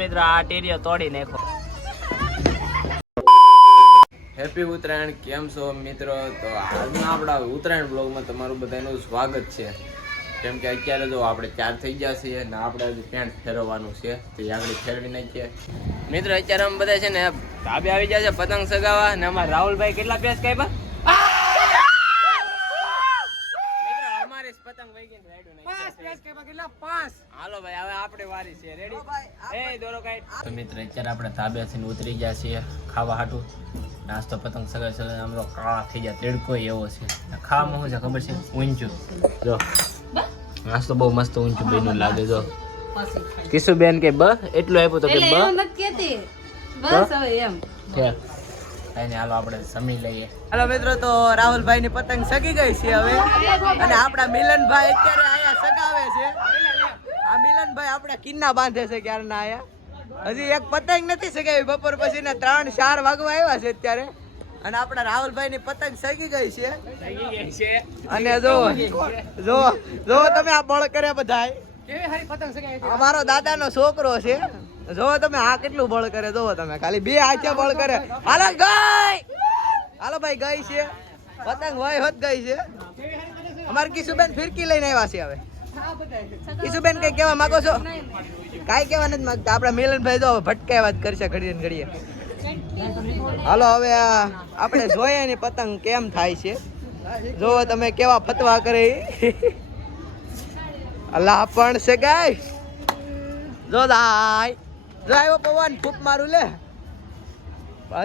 મિત્રો આ ટેરિયો તોડી નાખો. હેપી ઉત્તરાયણ. કેમ છો મિત્રો? તો આજના આપણા ઉત્તરાયણ બ્લોગમાં તમારું બધાનું સ્વાગત છે. કેમ કે અત્યારે જો આપણે 4 થઈ ગયા છીએ ને આપણે હજી પેન્ટ ફેરવવાનું છે, તો આગળ ફેરવી નાખીએ. મિત્રો અત્યારે અમે બધા છે ને ધાબે આવી ગયા છે પતંગ સગાવા, ને અમારા રાહુલભાઈ કેટલા પેસ કાપ્યા? મિત્રો અમારી પતંગ વહી ગઈ, રાઈડો નહીં 5 પેસ કાપ્યા. કેટલા? 5. હાલો ભાઈ, હવે આપણે વારી છે. રેડી? એ દોરો કાઈ. તો મિત્રો અત્યારે આપણે ધાબેથી ઉતરી ગયા છીએ ખાવા હાટું. નાસ્તો પતંગ સગા સગા આમ તો કાળા થઈ ગયા, તેડકો એવો છે. ખાવામાં શું છે ખબર છે? ઊંચું જો નાસ્તો બહુ મસ્ત ઊંચું બેનું લાગે. જો કિશુબેન કે બ એટલું આપ્યું તો કે બ બસ હવે એમ કે કાઈ હાલો આપણે સમી લઈએ. હાલો મિત્રો, તો રાહુલભાઈ ની પતંગ સગી ગઈ છે હવે, અને આપણા મિલનભાઈ અત્યારે આયા સગાવે છે. આ મિલનભાઈ આપણા કિન્ના બાંધે છે ક્યારના આયા. હજી એક પતંગ નથી સગાવી, બપોર પછી ને 3-4 વાગવા આવ્યા છે અત્યારે, અને આપણા રાહુલભાઈ ની પતંગ સગી ગઈ છે. અને જો જો જો તમે આ બળ કરે બધાય, કેવી સારી પતંગ સગાવી. અમારો દાદાનો છોકરો છે, જો તમે આ કેટલું બળ કરે, જોવો તમે ખાલી 2 હાથે બળ કરે. હાલો ગઈ, હાલો ભાઈ ગઈ છે પતંગ, હોય હોત ગઈ છે. અમારે કિશુબેન ફિરકી લઈને આવ્યા છે. હવે કિશુબેન કઈ કેવા માંગો છો? કાઈ કેવા નથી માંગતા. આપડા મિલનભાઈ તો ભટકાય વાત કરશે ઘડીએ ને ઘડીએ. હાલો હવે આપણે જોઈએ એની પતંગ કેમ થાય છે. જો તમે કેવા ફતવા કરે. અલ્લાહ પણ સગાઈ જો દાય જો આવ્યો પવન ફૂપ મારું લે.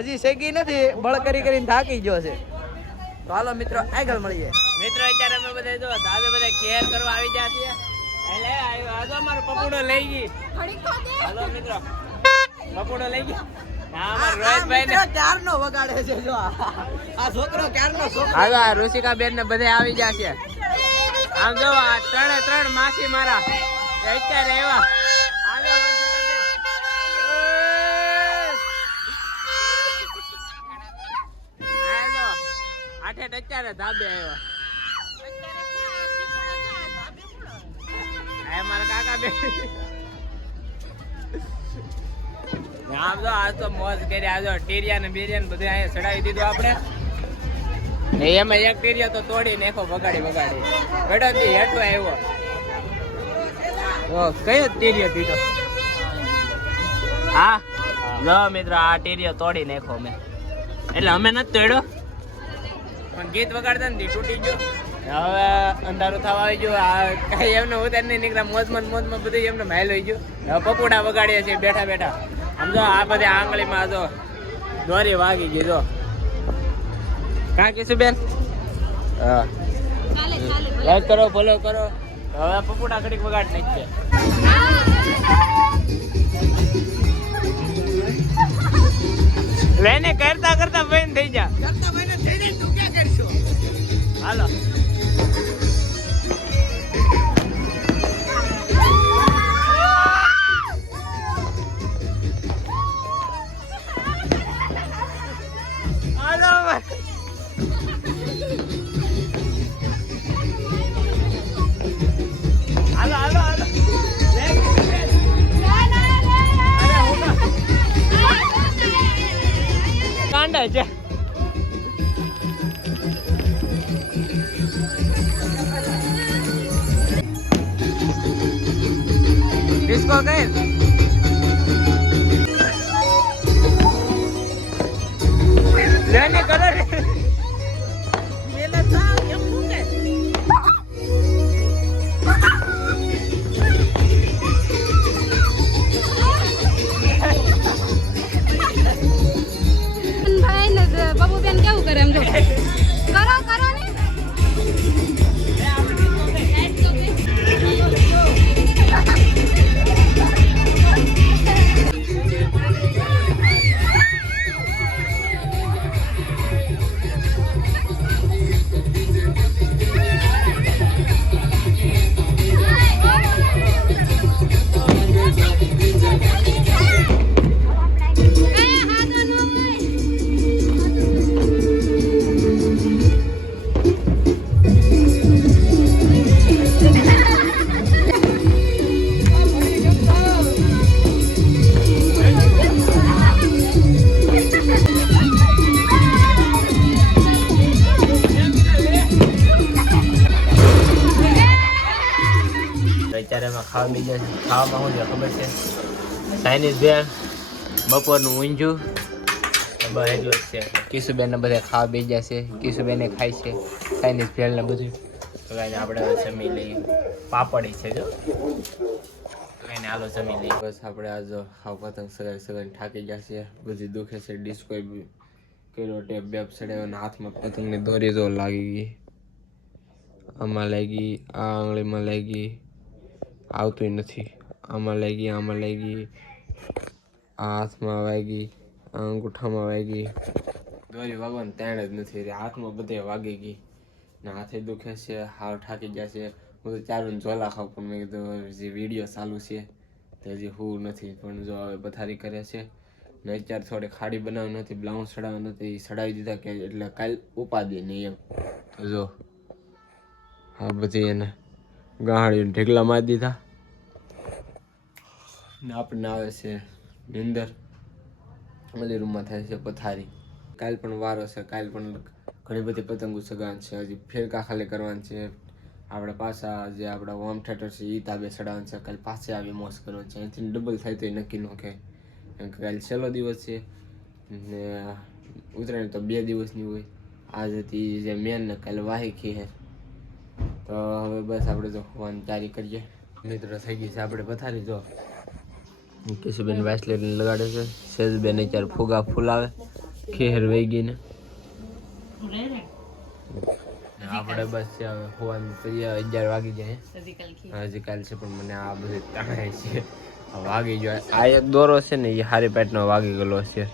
હજી સેગી નથી, બળ કરીને થાકી ગયો છે. તો હાલો મિત્રો આગળ મળીએ. મિત્રો અત્યારે અમે બધા જો ધાબે બધા કેર કરવા આવી ગયા છીએ. એટલે આવ્યો આ તો અમારો પપુડો લઈ ગઈ. હાલો મિત્રો, પપુડો લઈ ગઈ. હા અમાર રોહિતભાઈ ને ક્યારનો વગાડે છે. જો આ છોકરો ક્યારનો છોકરો. હાલો આ ઋષિકા બેન ને બધા આવી ગયા છે. આમ જો આ 3 માસી મારા અત્યારે આવ્યા. હાલો આઠે અત્યારે ધાબે આવ્યા. મારા કાકા બે આમ જો આજ તો મોજ કરી. આજો ટીરિયા ને બીરિયા બધું અહીંયા ચડાવી દીધું આપણે. એમાં એક ટીરિયા તો તોડી નાખો બગાડી ગડો થી હેઠો આવ્યો. કયો ટીરિયો પીટો? હા જો મિત્રો આ ટીરિયો તોડી નાખો અમે. એટલે અમે નથી તોડ્યો, પણ ગીત વગાડતા ને તૂટી ગયો. હવે અંધારું થવા આવી ગયું. આ કઈ એમને ઉતાર નહીં નીકળ્યા. મોજમાં બધું એમને માહેલ હોય ગયું. હવે પપુડા વગાડીએ છીએ બેઠા. આમ જો આ બધી આંગળીમાં જો દોરી વાગી ગઈ. જો કાં કીશું બેન? હા લાઈક કરો, ફોલો કરો. હવે પપુડા ઘડીક વગાડ નાખીએ. લઈને કરતા બેન થઈ જા. હાલો કાંડા છે. ડિસ્કો કઈ લેને કરો રે. બાબુ બેન કેવું કરે એમ જો કરો ને. અત્યારે એમાં ખાવા બીજા છે. ખાવામાં શું છે ખબર છે? ચાઇનીઝ ભેળ, બપોરનું ઊંધિયું, બસ એટલું જ છે. કિશુબેનને બધા ખાવા બીજા છે. કિશુબેને ખાય છે ચાઇનીઝ ભેળ ને બધું. તો કાંઈ આપણે જમી લઈએ. પાપડી છે જો કાંઈ હાલો જમી લઈએ. બસ આપણે આ જો હાવ પતંગ સગાઈ થાકી ગયા છે. બધી દુખે છે. ડિસ્કો કર્યો ટેપ બેપ ચડાવ્યો ને હાથમાં પતંગની દોરી જો લાગી ગઈ. આમાં લાગી, આ આંગળીમાં લાગી, આવતું નથી. આમાં લાગી, આમાં લાગી, આ હાથમાં વાગી, આ અંગૂઠામાં વાગી. દોરી વાગવાનું તાણ જ નથી. હાથમાં બધે વાગી ગઈ ને હાથે દુખે છે. હાવ થાકી ગયા છે. હું તો ચારું ઝોલા ખાવ પણ મેં કીધું જે વિડીયો ચાલુ છે તે હજી હું નથી. પણ જો હવે પથારી કરે છે ને અત્યારે થોડી ખાડી બનાવવી નથી, બ્લાઉઝ ચડાવવા નથી, ચડાવી દીધા કે એટલે કાલ ઉપાદી નહીં એમ. તો જો આ બધી એને ગાહડીને ઢેગલા મારી દીધા ને આપણને આવે છે નીંદર. ઓલી રૂમમાં થાય છે પથારી. કાલ પણ વારો છે. કાલ પણ ઘણી બધી પતંગો સગાન છે. હજી ફેરકા ખાલી કરવાની છે. આપણે પાછા જે આપણા હોમ થિયેટર છે એ તાબે ચડાવવાનું છે. કાલ પાસે આવી મોસ કરવાની છે. અહીંથી ડબલ થાય તો એ નક્કી ન કહે. કાલ છેલ્લો દિવસ છે ને ઉત્તરાયણ તો 2 દિવસની હોય. આજ હતી જે મેન ને કાલે વાહી ખીહેર. તો હવે બસ આપણે જો હોવાની તૈયારી કરીએ. મિત્રો થઈ ગઈ છે આપણે પથારી. જો કિશુબેન વાસલેટ લગાડે છે. સેજબેન અત્યારે ફુગા ફૂલાવે ખીહેર વહી ગઈને. આપણે બસ હવે હોવાનું કરીએ. 11 વાગી જાય. હજી કાલ છે પણ મને આ બધું તણાય છે. વાગી જાય. આ એક દોરો છે ને એ હારી પેટનો વાગી ગયેલો છે.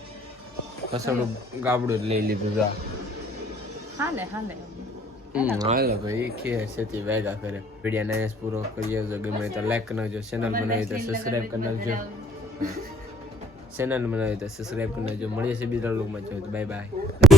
કસડું ગાબડું જ લઈ લીધું. હાલે ભાઈ કે છે તે વાગ્યા કરે. વિડીયો નાઇસ પૂરો કરીએ. જો ગમે તો લાઈક કરી નાખજો. ચેનલ બનાવી તો સબસ્ક્રાઈબ કરી નાખજો. ચેનલ બનાવી તો સબસ્ક્રાઈબ કરી નાખજો. મળીએ છીએ બીજા લોકમાં. Bye bye.